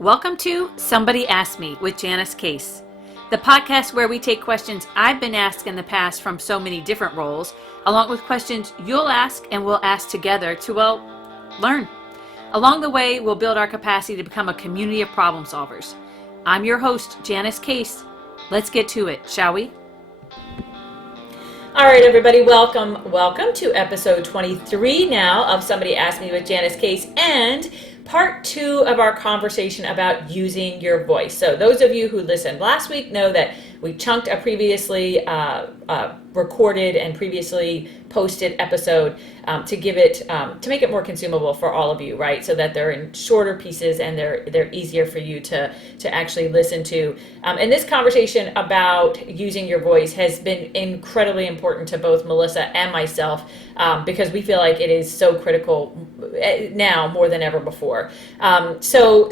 Welcome to Somebody Asked Me with Janice Case, the podcast where we take questions I've been asked in the past from so many different roles, along with questions you'll ask and we'll ask together to, learn. Along the way, we'll build our capacity to become a community of problem solvers. I'm your host, Janice Case. Let's get to it, shall we? All right, everybody, welcome to episode 23 now of Somebody Asked Me with Janice Case, and part 2 of our conversation about using your voice. So those of you who listened last week know that we chunked a previously recorded and previously posted episode to give it to make it more consumable for all of you, right? So that they're in shorter pieces and they're easier for you to actually listen to. And this conversation about using your voice has been incredibly important to both Melissa and myself because we feel like it is so critical now more than ever before. So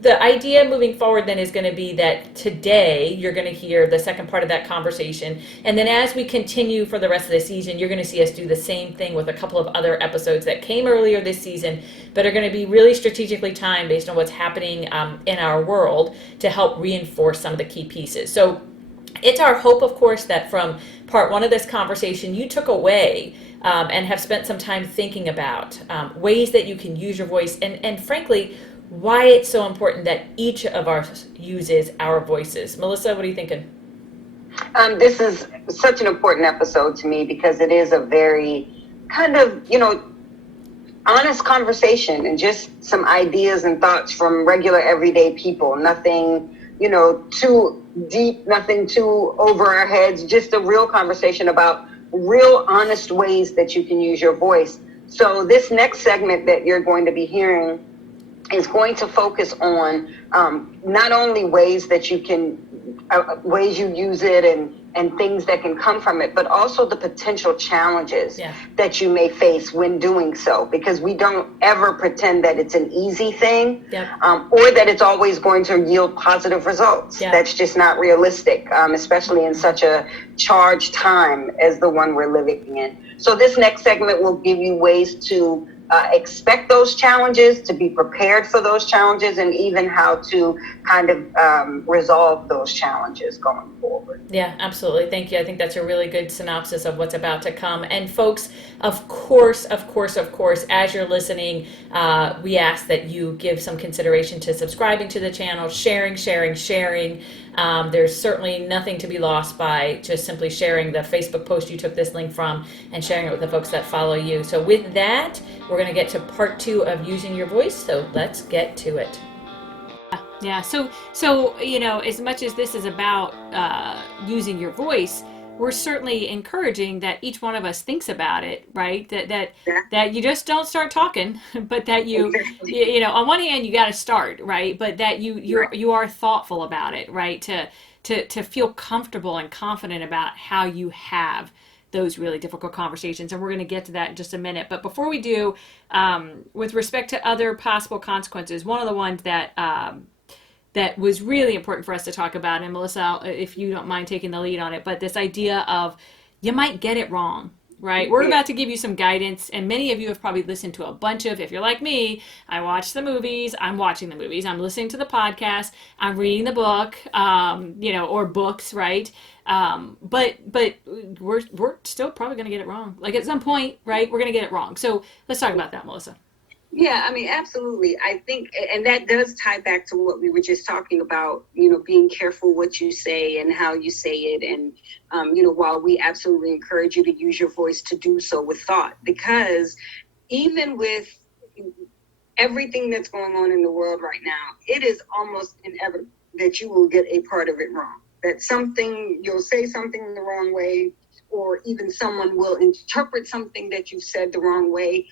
the idea moving forward then is going to be that today you're going to hear the second part of that conversation, and then as we continue for the rest of the season, you're going to see us do the same thing with a couple of other episodes that came earlier this season, but are going to be really strategically timed based on what's happening in our world to help reinforce some of the key pieces. So it's our hope, of course, that from part 1 of this conversation, you took away and have spent some time thinking about ways that you can use your voice and frankly, why it's so important that each of us uses our voices. Melissa, what are you thinking? This is such an important episode to me because it is a very kind of, honest conversation and just some ideas and thoughts from regular everyday people. Nothing, too deep, nothing too over our heads, just a real conversation about real honest ways that you can use your voice. So this next segment that you're going to be hearing is going to focus on not only ways that you can, ways you use it and things that can come from it, but also the potential challenges that you may face when doing so, because we don't ever pretend that it's an easy thing or that it's always going to yield positive results. That's just not realistic, especially in such a charged time as the one we're living in. So this next segment will give you ways to expect those challenges, to be prepared for those challenges, and even how to kind of resolve those challenges going forward. Yeah, absolutely. Thank you. I think that's a really good synopsis of what's about to come. And folks, of course, as you're listening, we ask that you give some consideration to subscribing to the channel, sharing. There's certainly nothing to be lost by just simply sharing the Facebook post you took this link from and sharing it with the folks that follow you. So with that, we're going to get to part 2 of using your voice. So let's get to it. Yeah. So as much as this is about using your voice, we're certainly encouraging that each one of us thinks about it, right? That you just don't start talking, but that you on one hand you got to start, right? But that you are thoughtful about it, right? To feel comfortable and confident about how you have those really difficult conversations. And we're going to get to that in just a minute. But before we do, with respect to other possible consequences, one of the ones that was really important for us to talk about, and Melissa, if you don't mind taking the lead on it, but this idea of you might get it wrong, right? We're about to give you some guidance, and many of you have probably listened to a bunch of, if you're like me, I watch the movies, I'm watching the movies, I'm listening to the podcast, I'm reading the book, or books, right? But we're still probably going to get it wrong. Like at some point, right, we're going to get it wrong. So let's talk about that, Melissa. Yeah, I mean, absolutely. I think, and that does tie back to what we were just talking about, being careful what you say and how you say it. And, while we absolutely encourage you to use your voice, to do so with thought, because even with everything that's going on in the world right now, it is almost inevitable that you will get a part of it wrong, that you'll say something the wrong way, or even someone will interpret something that you've said the wrong way.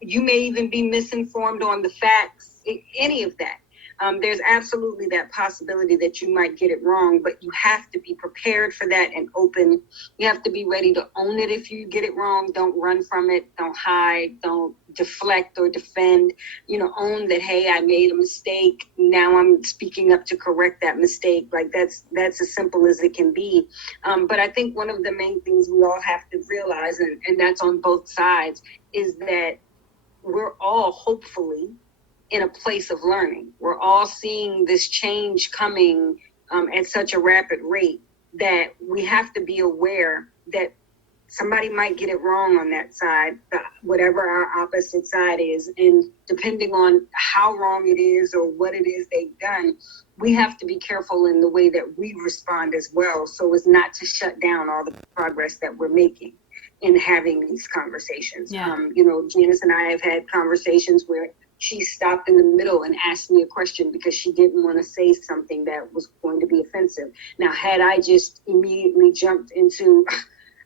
You may even be misinformed on the facts, any of that. There's absolutely that possibility that you might get it wrong, but you have to be prepared for that and open. You have to be ready to own it if you get it wrong. Don't run from it. Don't hide. Don't deflect or defend. Own that, hey, I made a mistake. Now I'm speaking up to correct that mistake. Like that's as simple as it can be. But I think one of the main things we all have to realize, and that's on both sides, is that we're all hopefully in a place of learning. We're all seeing this change coming at such a rapid rate that we have to be aware that somebody might get it wrong on that side, whatever our opposite side is. And depending on how wrong it is or what it is they've done, we have to be careful in the way that we respond as well, so as not to shut down all the progress that we're making in having these conversations. Yeah. Janice and I have had conversations where she stopped in the middle and asked me a question because she didn't want to say something that was going to be offensive. Now, had I just immediately jumped into,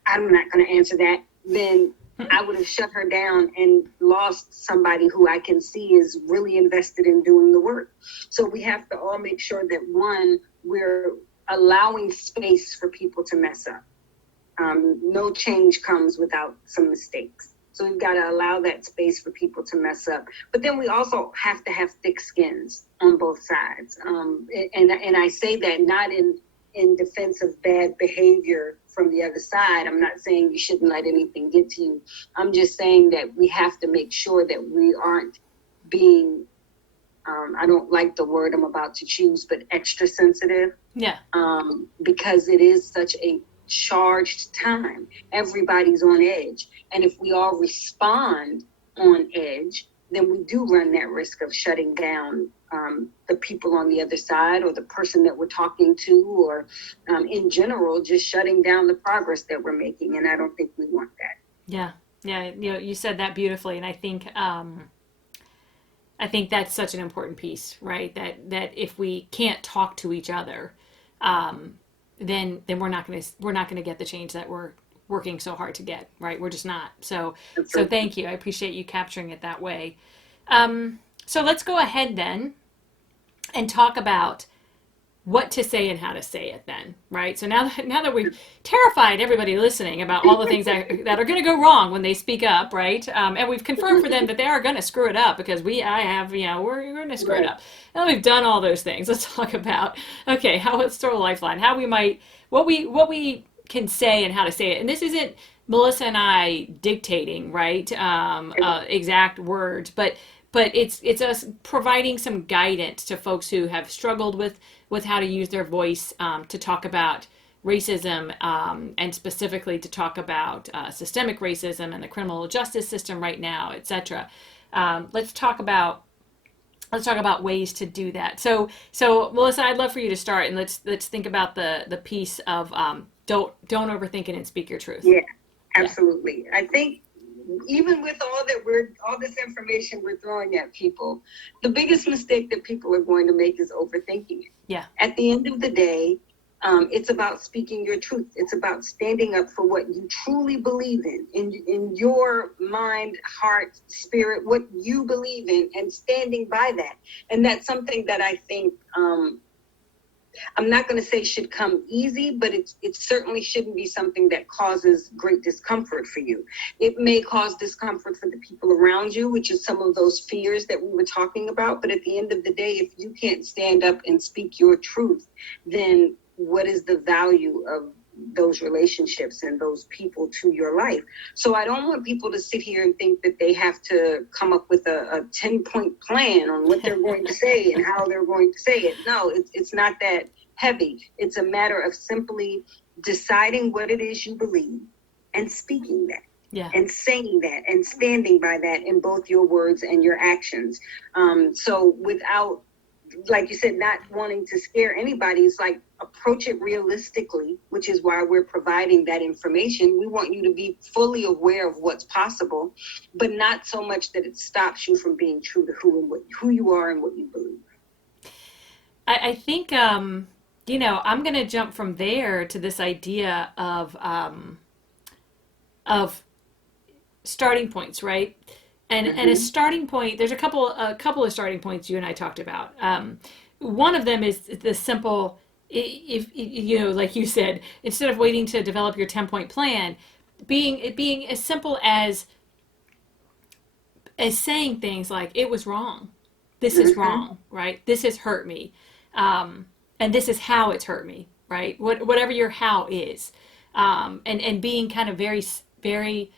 I'm not going to answer that, then I would have shut her down and lost somebody who I can see is really invested in doing the work. So we have to all make sure that, one, we're allowing space for people to mess up. No change comes without some mistakes. So we've got to allow that space for people to mess up. But then we also have to have thick skins on both sides. And I say that not in defense of bad behavior from the other side. I'm not saying you shouldn't let anything get to you. I'm just saying that we have to make sure that we aren't being, I don't like the word I'm about to choose, but extra sensitive. Yeah. Because it is such a charged time. Everybody's on edge. And if we all respond on edge, then we do run that risk of shutting down the people on the other side, or the person that we're talking to, or in general, just shutting down the progress that we're making. And I don't think we want that. Yeah. Yeah. You said that beautifully. And I think that's such an important piece, right? That if we can't talk to each other, then we're not going to get the change that we're working so hard to get, right? We're just not. So thank you. I appreciate you capturing it that way. So let's go ahead then and talk about what to say and how to say it then, right? So now that we've terrified everybody listening about all the things that are going to go wrong when they speak up, right? And we've confirmed for them that they are going to screw it up, because we're going to screw it up. Now we've done all those things. Let's talk about, okay, let's throw a lifeline, what we can say and how to say it. And this isn't Melissa and I dictating, right? Exact words, but it's us providing some guidance to folks who have struggled with how to use their voice to talk about racism, and specifically to talk about systemic racism and the criminal justice system right now, etc. Let's talk about ways to do that. So Melissa, I'd love for you to start, and let's think about the piece of don't overthink it and speak your truth. Yeah, absolutely. Yeah. I think even with all this information we're throwing at people, the biggest mistake that people are going to make is overthinking it. Yeah. At the end of the day, it's about speaking your truth. It's about standing up for what you truly believe in your mind, heart, spirit, what you believe in, and standing by that. And that's something that I think, I'm not going to say should come easy, but it certainly shouldn't be something that causes great discomfort for you. It may cause discomfort for the people around you, which is some of those fears that we were talking about. But at the end of the day, if you can't stand up and speak your truth, then what is the value of those relationships and those people to your life? So I don't want people to sit here and think that they have to come up with a 10-point plan on what they're going to say and how they're going to say it. No, it's not that heavy. It's a matter of simply deciding what it is you believe and speaking that. Yeah. And saying that and standing by that in both your words and your actions. So without, like you said, not wanting to scare anybody, it's like approach it realistically, which is why we're providing that information. We want you to be fully aware of what's possible, but not so much that it stops you from being true to who you are and what you believe. I think, I'm going to jump from there to this idea of starting points, right? And a starting point, there's a couple of starting points you and I talked about. One of them is the simple, if like you said, instead of waiting to develop your 10-point plan, being as simple as saying things like, it was wrong, this is wrong, right? This has hurt me, and this is how it's hurt me, right? Whatever your how is, and being kind of very, very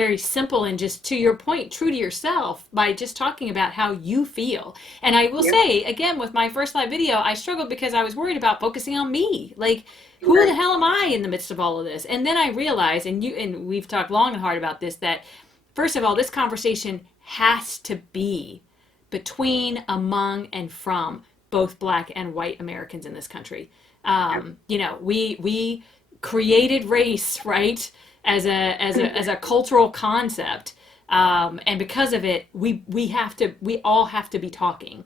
very simple and just to your point, true to yourself by just talking about how you feel. And I will say again, with my first live video, I struggled because I was worried about focusing on me. Like, who the hell am I in the midst of all of this? And then I realized, and we've talked long and hard about this, that first of all, this conversation has to be between, among, and from both Black and white Americans in this country. We created race, right, as a cultural concept, and because of it, we all have to be talking.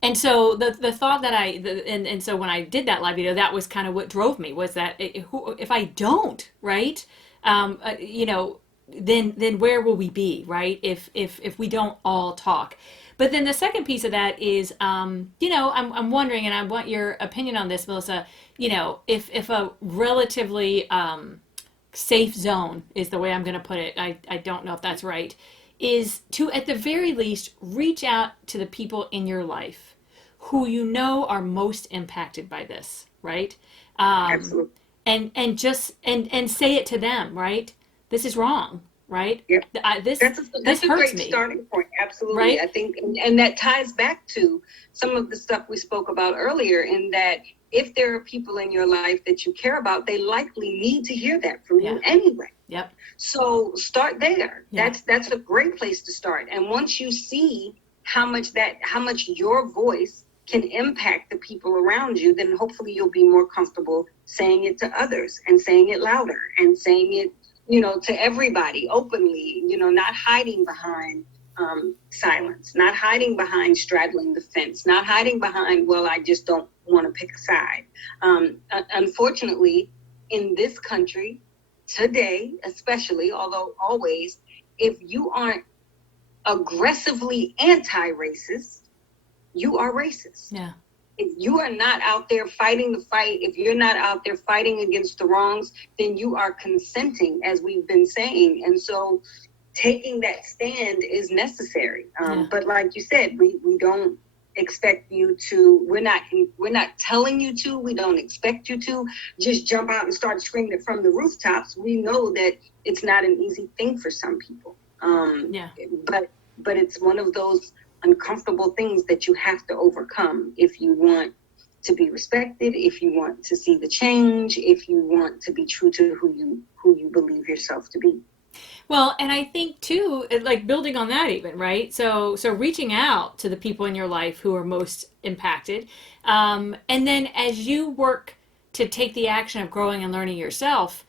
And so the thought that and so when I did that live video, that was kind of what drove me, was that if I don't, right, then where will we be, right? If we don't all talk. But then the second piece of that is, I'm wondering, and I want your opinion on this, Melissa. If a relatively safe zone is the way I'm going to put it. I don't know if that's right. Is to, at the very least, reach out to the people in your life who you know are most impacted by this, right? Absolutely. And just and say it to them, right? This is wrong, right? Yep. This that's a hurts great me. starting point. Absolutely. Right? I think, and that ties back to some of the stuff we spoke about earlier, in that if there are people in your life that you care about, they likely need to hear that from you anyway. Yep. So start there. Yeah. That's a great place to start. And once you see how much your voice can impact the people around you, then hopefully you'll be more comfortable saying it to others, and saying it louder, and saying it, to everybody openly, not hiding behind silence, not hiding behind straddling the fence, not hiding behind, well, I just don't want to pick a side. Unfortunately, in this country today, especially, although always, if you aren't aggressively anti-racist, you are racist. Yeah. If you are not out there fighting the fight, if you're not out there fighting against the wrongs, then you are consenting, as we've been saying. And so taking that stand is necessary. But like you said, we don't expect you to, we're not telling you to, we don't expect you to just jump out and start screaming it from the rooftops. We know that it's not an easy thing for some people. But it's one of those uncomfortable things that you have to overcome if you want to be respected, if you want to see the change, if you want to be true to who you believe yourself to be. Well, and I think too, like building on that even, right? So reaching out to the people in your life who are most impacted. And then as you work to take the action of growing and learning yourself,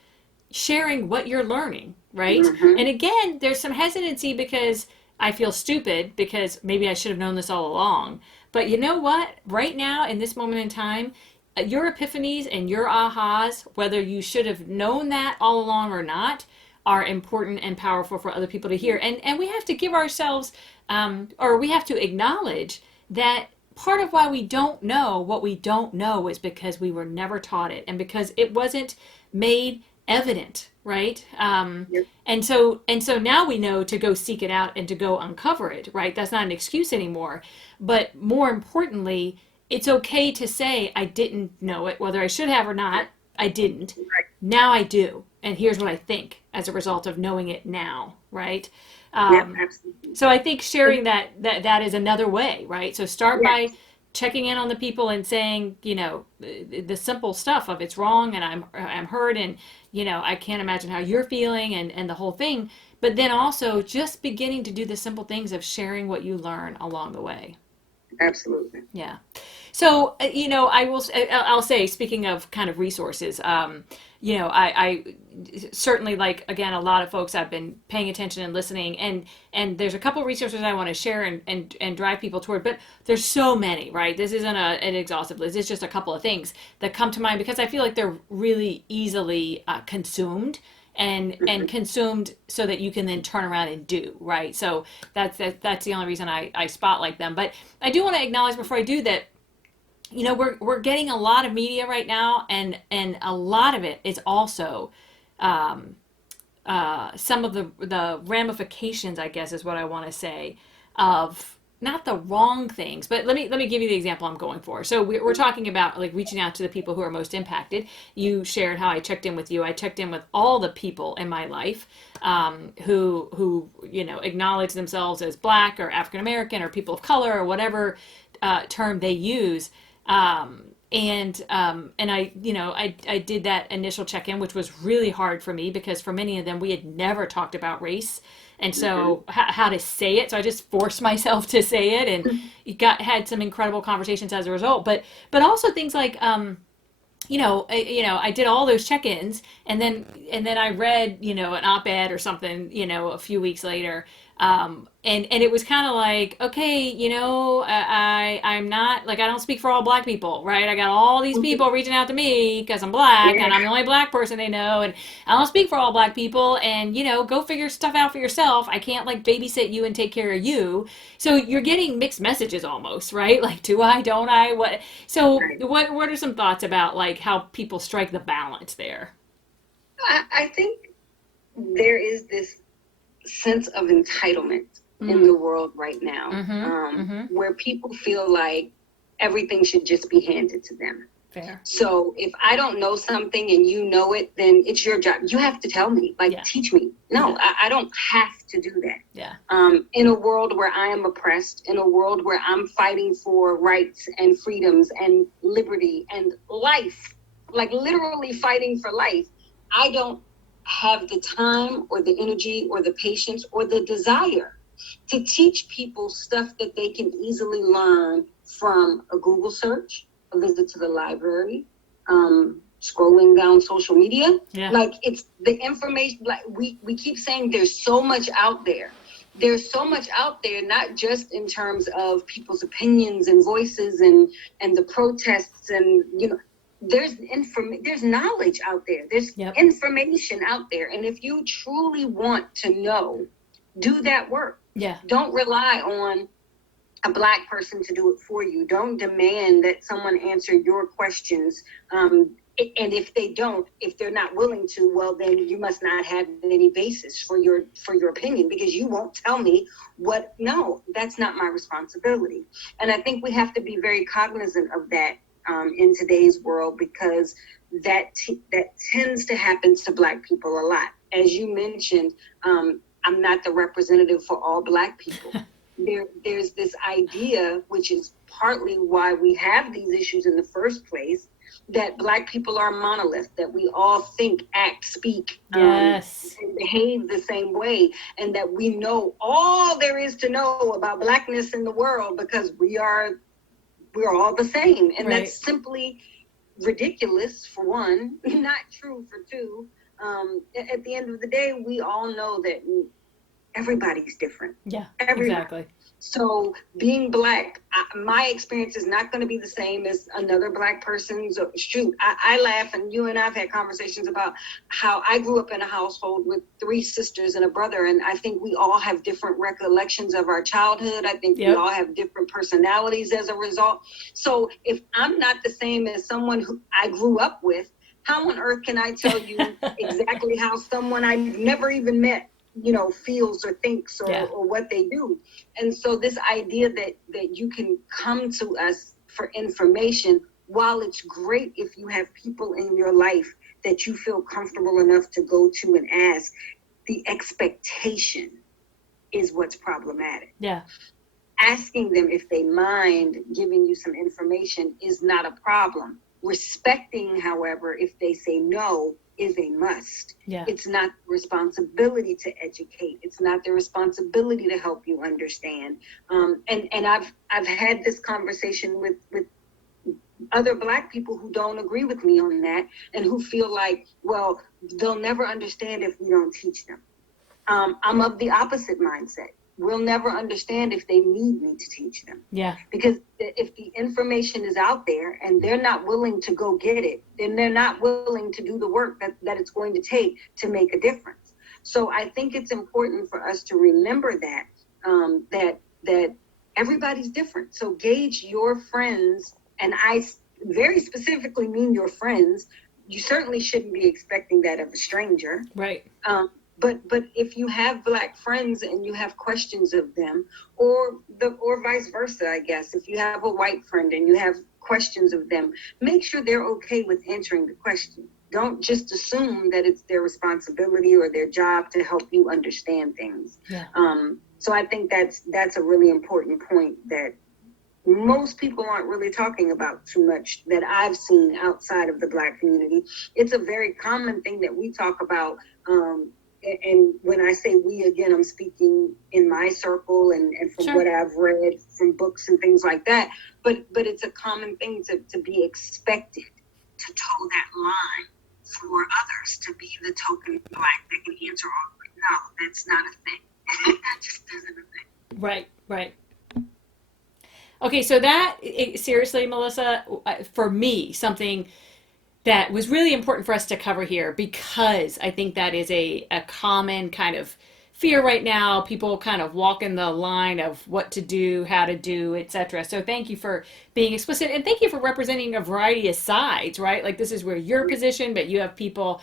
sharing what you're learning, right? Mm-hmm. And again, there's some hesitancy because I feel stupid because maybe I should have known this all along. But you know what? Right now, in this moment in time, your epiphanies and your ahas, whether you should have known that all along or not, are important and powerful for other people to hear. And we have to give ourselves, or we have to acknowledge that part of why we don't know what we don't know is because we were never taught it, and because it wasn't made evident, right? Yep. And so now we know to go seek it out and to go uncover it, right? That's not an excuse anymore. But more importantly, it's okay to say, I didn't know it, whether I should have or not. I didn't. Right. Now I do. And here's what I think as a result of knowing it now, right? Absolutely. So I think sharing that is another way, right? So start by checking in on the people and saying, the simple stuff of it's wrong and I'm hurt and, I can't imagine how you're feeling and the whole thing. But then also just beginning to do the simple things of sharing what you learn along the way. Absolutely. Yeah. So, I'll say, speaking of kind of resources, I certainly, like, again, a lot of folks I've been paying attention and listening, and there's a couple of resources I want to share and drive people toward, but there's so many, right? This isn't an exhaustive list. It's just a couple of things that come to mind because I feel like they're really easily consumed and consumed so that you can then turn around and do, right? So that's the only reason I spotlight them. But I do want to acknowledge before I do that, we're getting a lot of media right now, and a lot of it is also some of the ramifications, I guess is what I want to say, of not the wrong things, but let me give you the example I'm going for. So we're talking about like reaching out to the people who are most impacted. You shared how I checked in with you. I checked in with all the people in my life who acknowledge themselves as Black or African American or people of color or whatever term they use. And I did that initial check-in, which was really hard for me because for many of them we had never talked about race, and so how to say it. So I just forced myself to say it, and had some incredible conversations as a result. But also things like I did all those check-ins, and then I read an op-ed or something a few weeks later, and it was kind of like, okay, I'm not like, I don't speak for all Black people, right? I got all these people reaching out to me because I'm Black and I'm the only Black person they know, and I don't speak for all Black people, and go figure stuff out for yourself. I can't like babysit you and take care of you. So you're getting mixed messages almost, right? Like, do I, don't I, what? So what are some thoughts about like how people strike the balance there? I think there is this sense of entitlement in the world right now, where people feel like everything should just be handed to them. Fair. So if I don't know something and you know it, then it's your job. You have to tell me, teach me. No, I don't have to do that. Yeah. In a world where I am oppressed, in a world where I'm fighting for rights and freedoms and liberty and life, like literally fighting for life, I don't have the time or the energy or the patience or the desire to teach people stuff that they can easily learn from a Google search, a visit to the library, scrolling down social media. Yeah. Like, it's the information, like we keep saying there's so much out there. There's so much out there, not just in terms of people's opinions and voices and the protests and, there's knowledge out there. There's information out there. And if you truly want to know, do that work. Yeah. Don't rely on a Black person to do it for you. Don't demand that someone answer your questions. And if they're not willing to, well, then you must not have any basis for your opinion, because you won't tell me no, that's not my responsibility. And I think we have to be very cognizant of that in today's world, because that tends to happen to Black people a lot. As you mentioned, I'm not the representative for all Black people. There's this idea, which is partly why we have these issues in the first place, that Black people are a monolith, that we all think, act, speak, and behave the same way, and that we know all there is to know about Blackness in the world because we're all the same. And that's simply ridiculous, for one, not true for two. At the end of the day, we all know that everybody's different. Yeah, everybody. Exactly. So being Black, my experience is not going to be the same as another Black person's. Shoot, I laugh, and you and I have had conversations about how I grew up in a household with 3 sisters and a brother, and I think we all have different recollections of our childhood. I think we all have different personalities as a result. So if I'm not the same as someone who I grew up with, how on earth can I tell you exactly how someone I've never even met feels or thinks or what they do? And so this idea that you can come to us for information, while it's great if you have people in your life that you feel comfortable enough to go to and ask, the expectation is what's problematic. Yeah. Asking them if they mind giving you some information is not a problem. Respecting, however, if they say no, is a must. Yeah. It's not the responsibility to educate. It's not the responsibility to help you understand. And I've had this conversation with other Black people who don't agree with me on that, and who feel like, well, they'll never understand if we don't teach them. I'm of the opposite mindset. We'll never understand if they need me to teach them. Yeah. Because if the information is out there and they're not willing to go get it, then they're not willing to do the work that it's going to take to make a difference. So I think it's important for us to remember that, that everybody's different. So gauge your friends, and I very specifically mean your friends. You certainly shouldn't be expecting that of a stranger. Right. But if you have Black friends and you have questions of them, or vice versa, I guess, if you have a white friend and you have questions of them, make sure they're okay with answering the question. Don't just assume that it's their responsibility or their job to help you understand things. Yeah. So I think that's a really important point that most people aren't really talking about too much, that I've seen outside of the Black community. It's a very common thing that we talk about. And when I say we, again, I'm speaking in my circle and from Sure. what I've read from books and things like that. But it's a common thing to be expected to toe that line for others, to be the token Black that can answer all. No, that's not a thing. That just isn't a thing. Right. Okay, so seriously, Melissa, for me, something that was really important for us to cover here, because I think that is a common kind of fear right now. People kind of walking the line of what to do, how to do, etc. So thank you for being explicit, and thank you for representing a variety of sides, right? Like, this is where your position, but you have people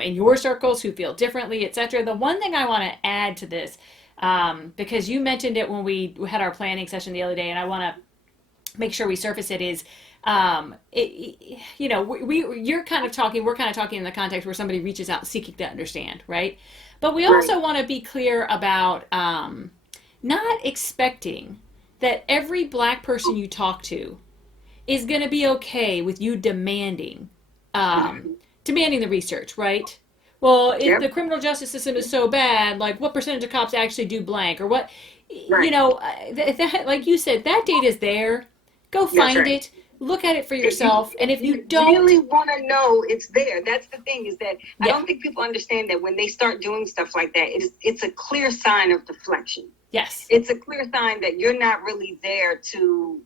in your circles who feel differently, etc. The one thing I want to add to this, because you mentioned it when we had our planning session the other day, and I want to make sure we surface it, is we're kind of talking in the context where somebody reaches out seeking to understand, right? But we also want to be clear about not expecting that every Black person you talk to is going to be okay with you demanding the research, right? Well, if the criminal justice system is so bad, like, what percentage of cops actually do blank, or what, that, like you said, that data is there. Go find it. Look at it for yourself. And if you don't really want to know, it's there. That's the thing, is that I don't think people understand that when they start doing stuff like that, it's a clear sign of deflection. Yes. It's a clear sign that you're not really there to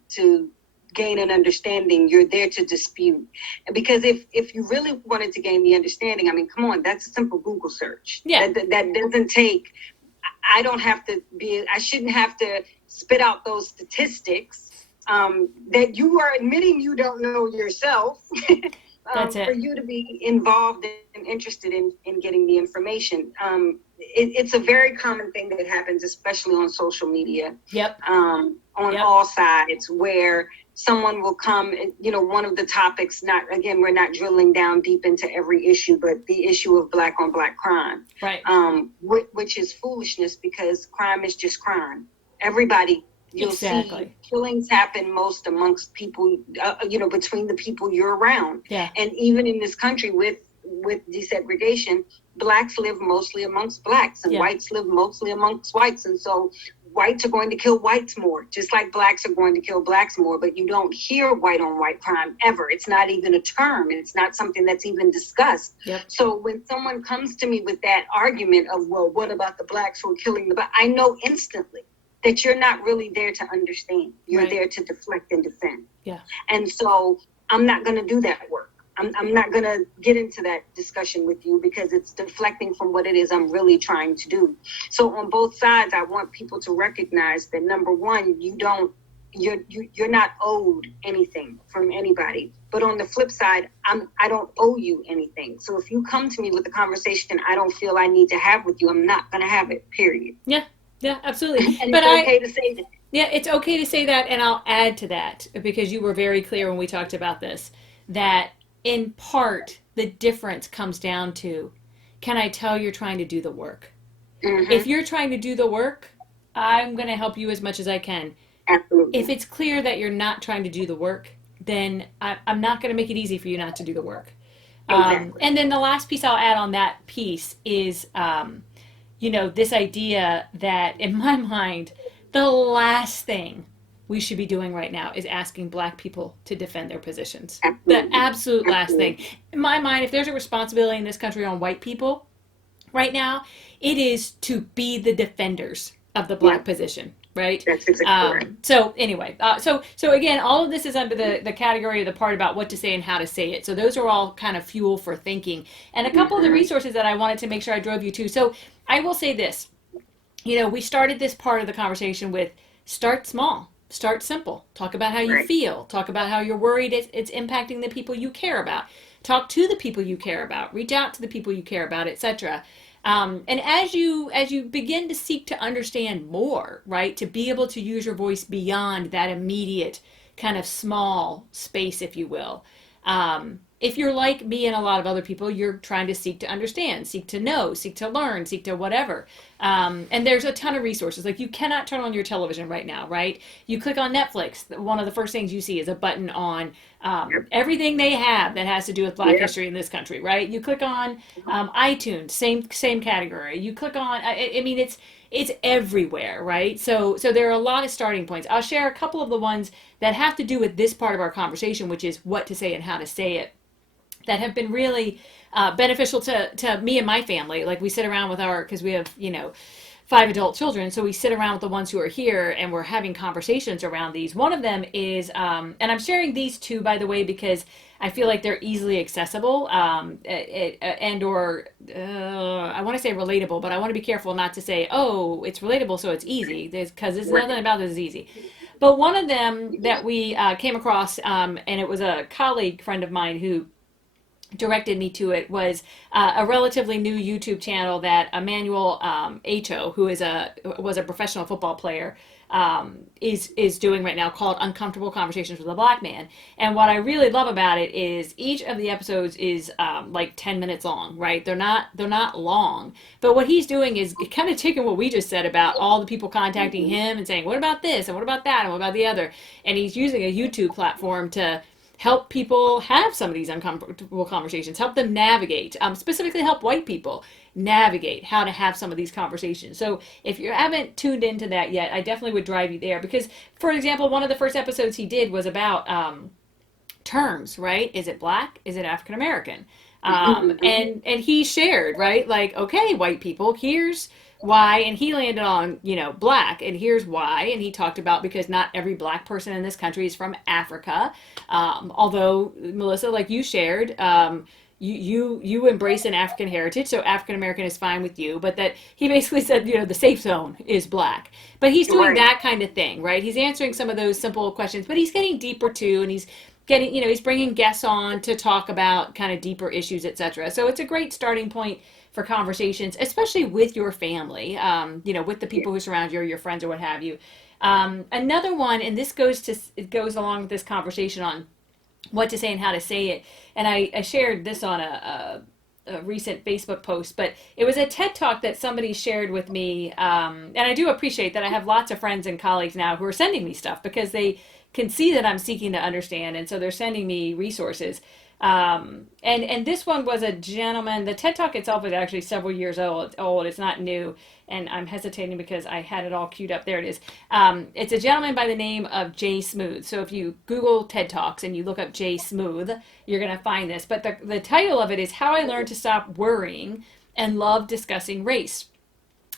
gain an understanding. You're there to dispute. Because if you really wanted to gain the understanding, I mean, come on, that's a simple Google search. Yeah. That doesn't take, I shouldn't have to spit out those statistics that you are admitting you don't know yourself. That's it. For you to be involved and interested in getting the information. It's a very common thing that happens, especially on social media. Yep. On all sides, where someone will come, one of the topics, we're not drilling down deep into every issue, but the issue of Black on Black crime. Right. Which is foolishness, because crime is just crime. Everybody, you'll see killings happen most amongst people, between the people you're around. Yeah. And even in this country with desegregation, Blacks live mostly amongst Blacks, and whites live mostly amongst whites. And so whites are going to kill whites more, just like Blacks are going to kill Blacks more. But you don't hear white on white crime ever. It's not even a term. It's not something that's even discussed. Yep. So when someone comes to me with that argument of, well, what about the Blacks who are killing the Blacks? I know instantly that you're not really there to understand. You're there to deflect and defend. Yeah. And so I'm not going to do that work. I'm not going to get into that discussion with you, because it's deflecting from what it is I'm really trying to do. So on both sides, I want people to recognize that, number one, you're not owed anything from anybody. But on the flip side, I don't owe you anything. So if you come to me with a conversation I don't feel I need to have with you, I'm not going to have it, period. Yeah. Yeah, absolutely. And it's okay to say that. Yeah, it's okay to say that, and I'll add to that, because you were very clear when we talked about this, that in part the difference comes down to, can I tell you're trying to do the work? Mm-hmm. If you're trying to do the work, I'm going to help you as much as I can. Absolutely. If it's clear that you're not trying to do the work, then I'm not going to make it easy for you not to do the work. Exactly. And then the last piece I'll add on that piece is this idea that, in my mind, the last thing we should be doing right now is asking Black people to defend their positions. Absolutely. The absolute last thing. In my mind, if there's a responsibility in this country on white people right now, it is to be the defenders of the Black position. Right. That's exactly right. So anyway, so again, all of this is under the category of the part about what to say and how to say it. So those are all kind of fuel for thinking. And a couple of the resources that I wanted to make sure I drove you to. So I will say this, we started this part of the conversation with start small, start simple, talk about how you feel, talk about how you're worried it's impacting the people you care about, talk to the people you care about, reach out to the people you care about, etc. And as you begin to seek to understand more, right, to be able to use your voice beyond that immediate kind of small space, if you will. If you're like me and a lot of other people, you're trying to seek to understand, seek to know, seek to learn, seek to whatever. And there's a ton of resources. Like, you cannot turn on your television right now, right? You click on Netflix, one of the first things you see is a button on everything they have that has to do with Black history in this country, right? You click on iTunes, same category. You click on, I mean, it's everywhere, right? So there are a lot of starting points. I'll share a couple of the ones that have to do with this part of our conversation, which is what to say and how to say it, that have been really beneficial to me and my family. Like, we sit around with because we have, 5 adult children, so we sit around with the ones who are here and we're having conversations around these. One of them is, and I'm sharing these two, by the way, because I feel like they're easily accessible, and or I want to say relatable, but I want to be careful not to say, oh, it's relatable, so it's easy, because there's nothing about this is easy. But one of them that we came across, and it was a colleague friend of mine who directed me to it, was a relatively new YouTube channel that Emmanuel Acho, who was a professional football player, is doing right now, called Uncomfortable Conversations with a Black Man. And what I really love about it is each of the episodes is like 10 minutes long, right? They're not long, but what he's doing is kind of taking what we just said about all the people contacting him and saying, what about this and what about that and what about the other, and he's using a YouTube platform to help people have some of these uncomfortable conversations, help them navigate, specifically help white people navigate how to have some of these conversations. So if you haven't tuned into that yet, I definitely would drive you there, because, for example, one of the first episodes he did was about terms, right? Is it Black? Is it African American? And he shared, right, like, okay, white people, here's why, and he landed on, Black, and here's why, and he talked about, because not every Black person in this country is from Africa, although, Melissa, like you shared, you embrace an African heritage, so African American is fine with you, but that he basically said, the safe zone is Black. But he's doing that kind of thing, right? He's answering some of those simple questions, but he's getting deeper too, and he's getting, he's bringing guests on to talk about kind of deeper issues, etc. So it's a great starting point for conversations, especially with your family, with the people who surround you, or your friends, or what have you. Another one, and this goes along with this conversation on what to say and how to say it. And I shared this on a recent Facebook post, but it was a TED Talk that somebody shared with me. And I do appreciate that I have lots of friends and colleagues now who are sending me stuff, because they can see that I'm seeking to understand. And so they're sending me resources. And this one was a gentleman. The TED Talk itself is actually several years old. It's not new. And I'm hesitating because I had it all queued up. There it is. It's a gentleman by the name of Jay Smooth. So if you Google TED Talks and you look up Jay Smooth, you're going to find this. But the title of it is How I Learned to Stop Worrying and Love Discussing Race.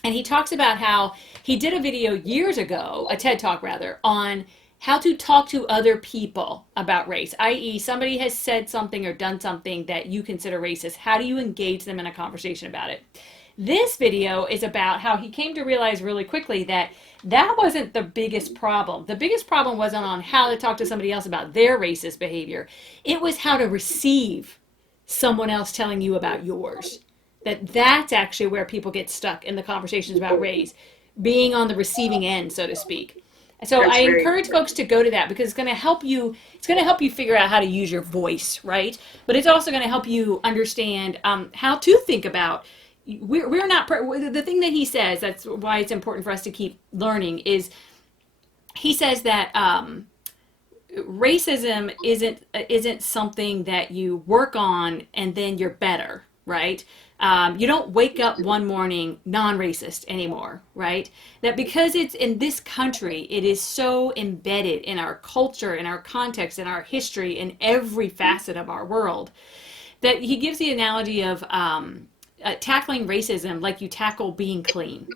And he talks about how he did a video years ago, a TED Talk rather, on how to talk to other people about race, i.e. somebody has said something or done something that you consider racist. How do you engage them in a conversation about it? This video is about how he came to realize really quickly that that wasn't the biggest problem. The biggest problem wasn't on how to talk to somebody else about their racist behavior. It was how to receive someone else telling you about yours. That's actually where people get stuck in the conversations about race, being on the receiving end, so to speak. So I encourage folks to go to that, because it's going to help you. It's going to help you figure out how to use your voice, right? But it's also going to help you understand how to think about. We're not the thing that he says. That's why it's important for us to keep learning. Is he says that racism isn't something that you work on and then you're better, right? You don't wake up one morning non-racist anymore, right? That because it's in this country, it is so embedded in our culture, in our context, in our history, in every facet of our world, that he gives the analogy of tackling racism like you tackle being clean.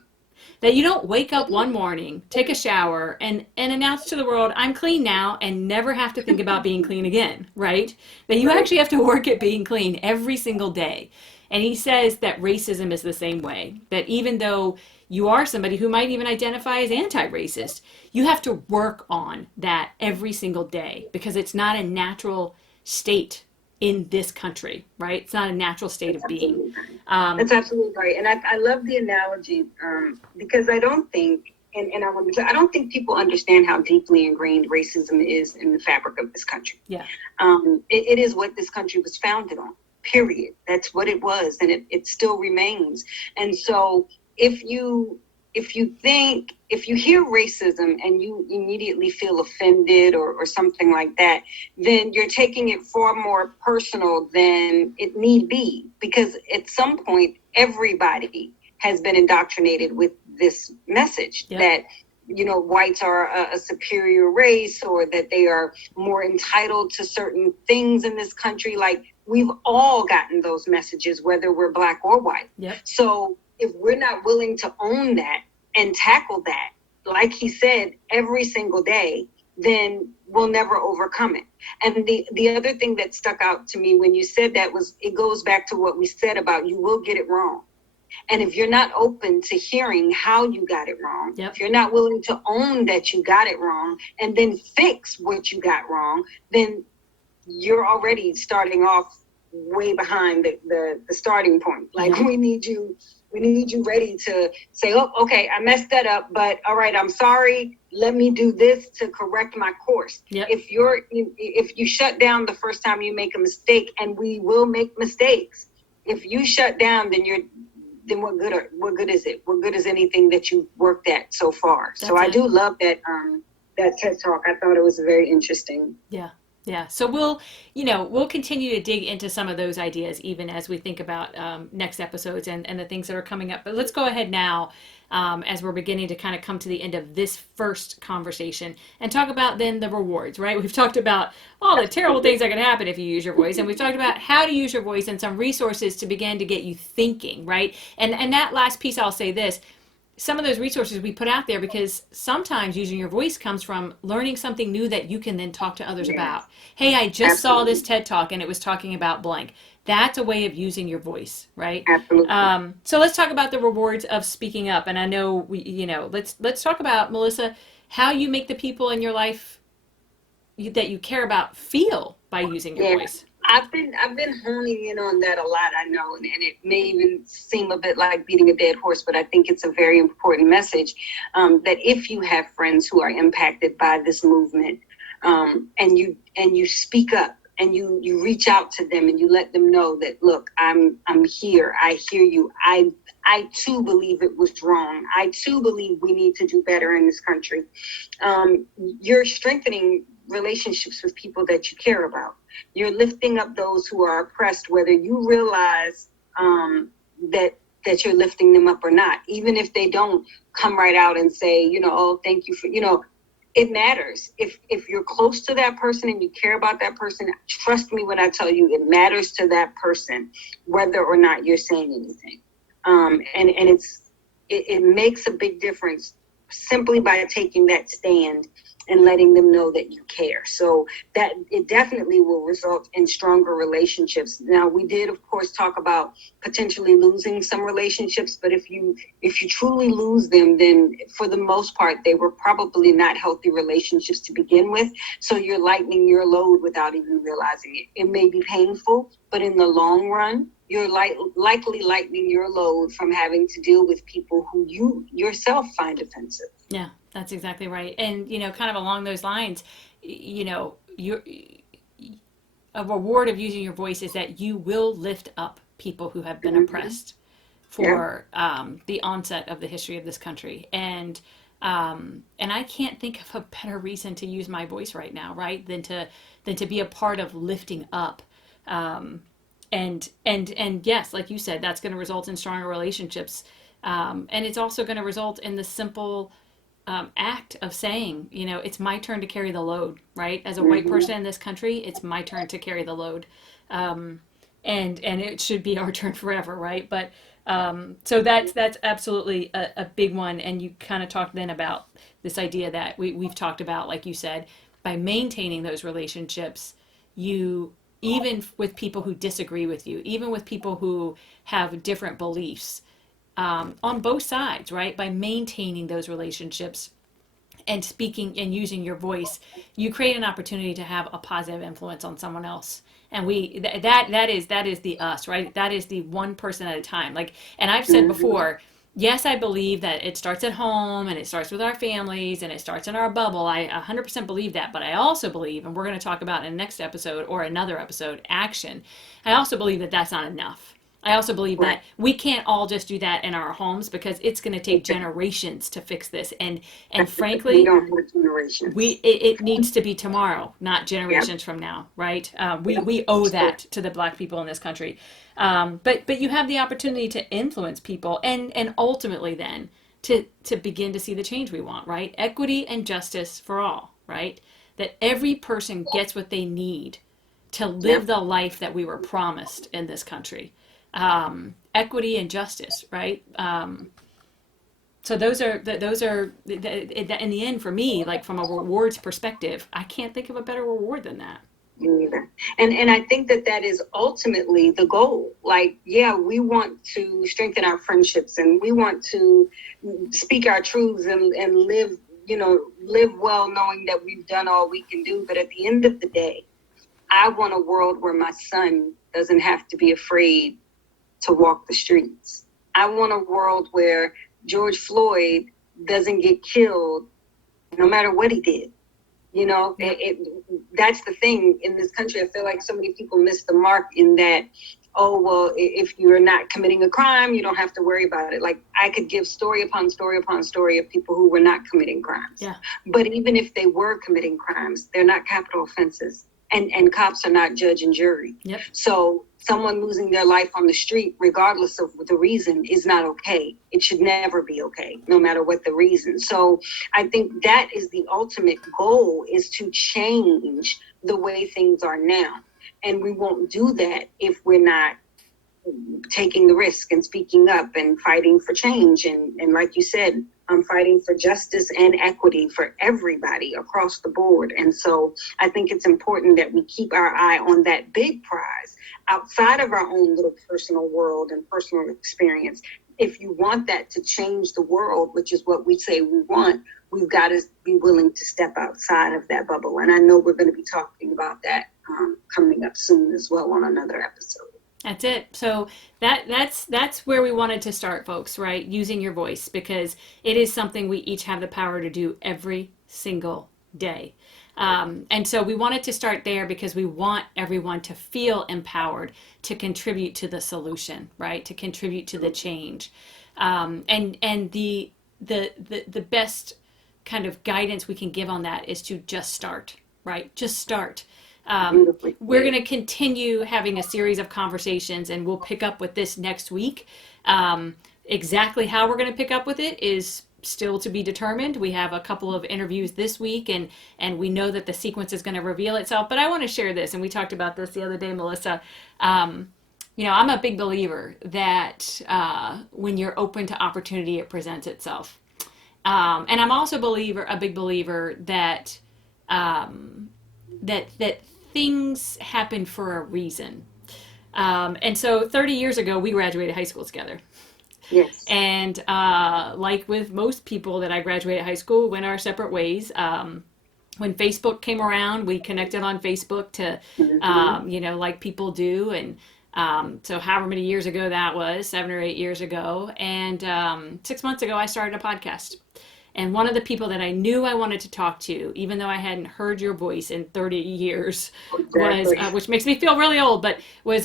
That you don't wake up one morning, take a shower, and announce to the world, I'm clean now, and never have to think about being clean again, right? That you actually have to work at being clean every single day. And he says that racism is the same way. That even though you are somebody who might even identify as anti-racist, you have to work on that every single day, because it's not a natural state in this country, right? It's not a natural state That's of being. absolutely right. That's absolutely right. And I love the analogy because I don't think, and I want to, I don't think people understand how deeply ingrained racism is in the fabric of this country. Yeah. It is what this country was founded on, period. That's what it was, and it still remains. And so if you hear racism and you immediately feel offended or something like that, then you're taking it far more personal than it need be, because at some point everybody has been indoctrinated with this message that whites are a superior race, or that they are more entitled to certain things in this country. Like, we've all gotten those messages, whether we're black or white. Yep. So if we're not willing to own that and tackle that, like he said, every single day, then we'll never overcome it. And the other thing that stuck out to me when you said that was, it goes back to what we said about you will get it wrong. And if you're not open to hearing how you got it wrong, if you're not willing to own that you got it wrong and then fix what you got wrong, then you're already starting off way behind the starting point. Like, we need you ready to say, oh, okay, I messed that up, but all right, I'm sorry. Let me do this to correct my course. Yep. If you shut down the first time you make a mistake, and we will make mistakes, if you shut down, then what good is it? What good is anything that you've worked at so far? So I do love that TED Talk. I thought it was very interesting. Yeah. Yeah. So we'll continue to dig into some of those ideas even as we think about next episodes and the things that are coming up. But let's go ahead now, as we're beginning to kind of come to the end of this first conversation, and talk about then the rewards, right? We've talked about all the terrible things that can happen if you use your voice, and we've talked about how to use your voice and some resources to begin to get you thinking, right? And that last piece, I'll say this. Some of those resources we put out there, because sometimes using your voice comes from learning something new that you can then talk to others about. Hey, I just saw this TED Talk and it was talking about blank. That's a way of using your voice, right? Absolutely. So let's talk about the rewards of speaking up. And I know let's talk about, Melissa, how you make the people in your life that you care about feel by using your voice. I've been honing in on that a lot, I know, and it may even seem a bit like beating a dead horse, but I think it's a very important message, that if you have friends who are impacted by this movement, and you speak up and you reach out to them and you let them know that, look, I'm here, I hear you, I too believe it was wrong, I too believe we need to do better in this country. You're strengthening relationships with people that you care about. You're lifting up those who are oppressed, whether you realize that you're lifting them up or not. Even if they don't come right out and say, oh, thank you for, it matters. If you're close to that person and you care about that person, trust me when I tell you, it matters to that person, whether or not you're saying anything. And it makes a big difference simply by taking that stand and letting them know that you care. So that it definitely will result in stronger relationships. Now, we did, of course, talk about potentially losing some relationships, but if you truly lose them, then for the most part, they were probably not healthy relationships to begin with. So you're lightening your load without even realizing it. It may be painful, but in the long run, you're likely lightening your load from having to deal with people who you yourself find offensive. Yeah, that's exactly right. And, kind of along those lines, a reward of using your voice is that you will lift up people who have been oppressed for the onset of the history of this country. And I can't think of a better reason to use my voice right now, right, than to be a part of lifting up. And yes, like you said, that's going to result in stronger relationships. And it's also going to result in the simple act of saying, it's my turn to carry the load, right? As a white person in this country, it's my turn to carry the load. And it should be our turn forever, right? But so that's absolutely a big one. And you kind of talked then about this idea that we've talked about, like you said, by maintaining those relationships, even with people who disagree with you, even with people who have different beliefs, on both sides, right? By maintaining those relationships and speaking and using your voice, you create an opportunity to have a positive influence on someone else. And that is the us, right? That is the one person at a time. Like, and I've said before, yes, I believe that it starts at home and it starts with our families and it starts in our bubble. I 100% believe that. But I also believe, and we're going to talk about in the next episode or another episode, action. I also believe that that's not enough. I also believe that we can't all just do that in our homes, because it's going to take generations to fix this. And We frankly, don't have generations. it needs to be tomorrow, not generations from now, right? We owe that to the Black people in this country. But you have the opportunity to influence people, and ultimately then to begin to see the change we want, right? Equity and justice for all, right? That every person gets what they need to live the life that we were promised in this country. Equity and justice, right? So those are in the end, for me, like from a rewards perspective, I can't think of a better reward than that. Me neither. And I think that is ultimately the goal. Like, yeah, we want to strengthen our friendships, and we want to speak our truths and live, live well, knowing that we've done all we can do. But at the end of the day, I want a world where my son doesn't have to be afraid to walk the streets. I want a world where George Floyd doesn't get killed no matter what he did. That's the thing in this country. I feel like so many people miss the mark in that, oh, well, if you're not committing a crime, you don't have to worry about it. Like, I could give story upon story upon story of people who were not committing crimes. Yeah. But even if they were committing crimes, they're not capital offenses. And cops are not judge and jury. Yep. So someone losing their life on the street, regardless of the reason, is not okay. It should never be okay, no matter what the reason. So I think that is the ultimate goal, is to change the way things are now. And we won't do that if we're not taking the risk and speaking up and fighting for change. And like you said, I'm fighting for justice and equity for everybody across the board. And so I think it's important that we keep our eye on that big prize outside of our own little personal world and personal experience. If you want that to change the world, which is what we say we want, we've got to be willing to step outside of that bubble. And I know we're going to be talking about that coming up soon as well on another episode. That's it. So that's where we wanted to start, folks, right? Using your voice, because it is something we each have the power to do every single day. And so we wanted to start there because we want everyone to feel empowered to contribute to the solution, right? To contribute to the change. And the best kind of guidance we can give on that is to just start, right? Just start. We're going to continue having a series of conversations, and we'll pick up with this next week. Exactly how we're going to pick up with it is still to be determined. We have a couple of interviews this week, and we know that the sequence is going to reveal itself. But I want to share this, and we talked about this the other day, Melissa. I'm a big believer that when you're open to opportunity, it presents itself. And I'm also a big believer that that things happen for a reason. And so 30 years ago, we graduated high school together. Yes. And like with most people that I graduated high school, went our separate ways. When Facebook came around, we connected on Facebook to, like people do. And so however many years ago that was, 7 or 8 years ago. And 6 months ago, I started a podcast. And one of the people that I knew I wanted to talk to, even though I hadn't heard your voice in 30 years, was, which makes me feel really old, but was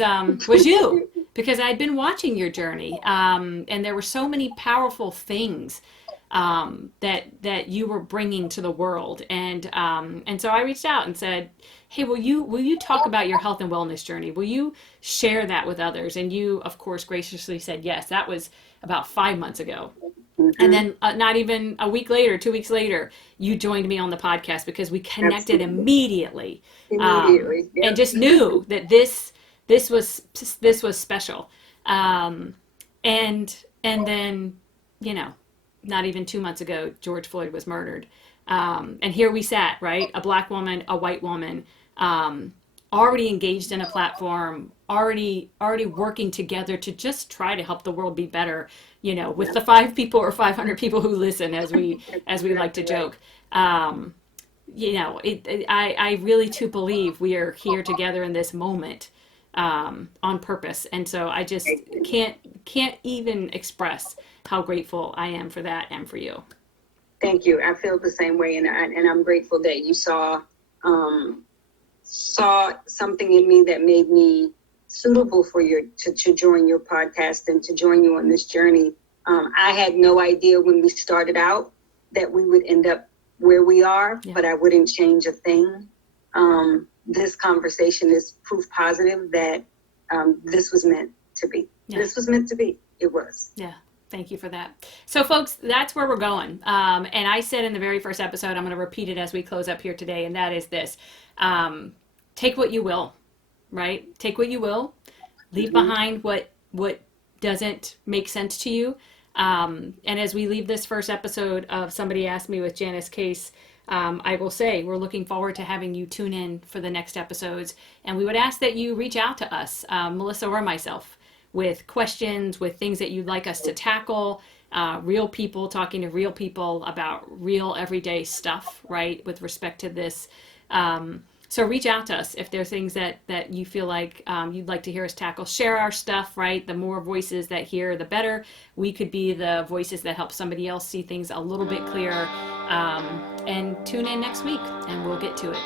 you, because I'd been watching your journey. And there were so many powerful things that you were bringing to the world. And so I reached out and said, hey, will you talk about your health and wellness journey? Will you share that with others? And you, of course, graciously said yes. That was about 5 months ago. Mm-hmm. And then not even a week later, 2 weeks later, you joined me on the podcast because we connected immediately. Yep. And just knew that this was special. And then, not even 2 months ago, George Floyd was murdered. And here we sat, right? A Black woman, a white woman, already engaged in a platform, already working together to just try to help the world be better, with the 5 people or 500 people who listen, as we like to joke. Um, I really too believe we are here together in this moment, on purpose. And so I just can't even express how grateful I am for that and for you. Thank you. I feel the same way, and I'm grateful that you saw something in me that made me suitable for to join your podcast and to join you on this journey. I had no idea when we started out that we would end up where we are, but I wouldn't change a thing. This conversation is proof positive that this was meant to be. Yeah. This was meant to be. It was. Yeah. Thank you for that. So, folks, that's where we're going. And I said in the very first episode, I'm going to repeat it as we close up here today, and that is this. Take what you will, right? Take what you will. Leave behind what doesn't make sense to you. And as we leave this first episode of Somebody Asked Me with Janice Case, I will say we're looking forward to having you tune in for the next episodes. And we would ask that you reach out to us, Melissa or myself, with questions, with things that you'd like us to tackle, real people talking to real people about real everyday stuff, right, with respect to this. So reach out to us if there are things that you feel like you'd like to hear us tackle. Share our stuff, right? The more voices that hear, the better. We could be the voices that help somebody else see things a little bit clearer. And tune in next week, and we'll get to it.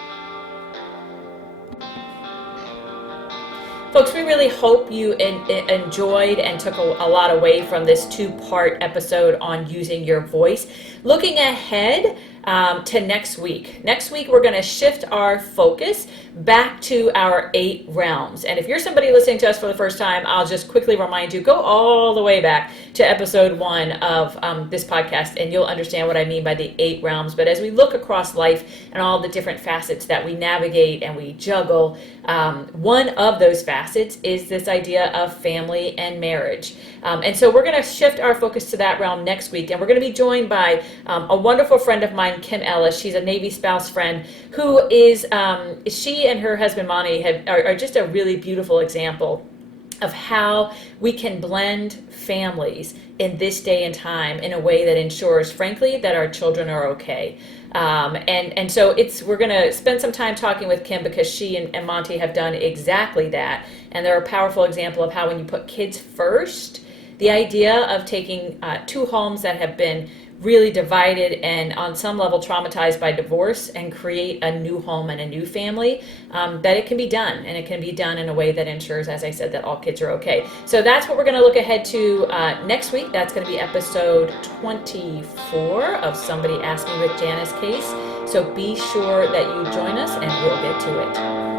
Folks, we really hope you enjoyed and took a lot away from this 2-part episode on using your voice. Looking ahead to next week. Next week, we're going to shift our focus back to our 8 realms. And if you're somebody listening to us for the first time, I'll just quickly remind you, go all the way back to episode 1 of this podcast, and you'll understand what I mean by the 8 realms. But as we look across life and all the different facets that we navigate and we juggle, one of those facets is this idea of family and marriage. And so we're going to shift our focus to that realm next week. And we're going to be joined by a wonderful friend of mine, Kim Ellis. She's a Navy spouse friend who is, she and her husband, Monty, are just a really beautiful example of how we can blend families in this day and time in a way that ensures, frankly, that our children are okay. And so we're going to spend some time talking with Kim because she and Monty have done exactly that. And they're a powerful example of how when you put kids first, the idea of taking 2 homes that have been really divided and on some level traumatized by divorce and create a new home and a new family, that it can be done, and it can be done in a way that ensures, as I said, that all kids are okay. So that's what we're going to look ahead to next week. That's going to be episode 24 of Somebody Asked Me with Janice Case. So be sure that you join us, and we'll get to it.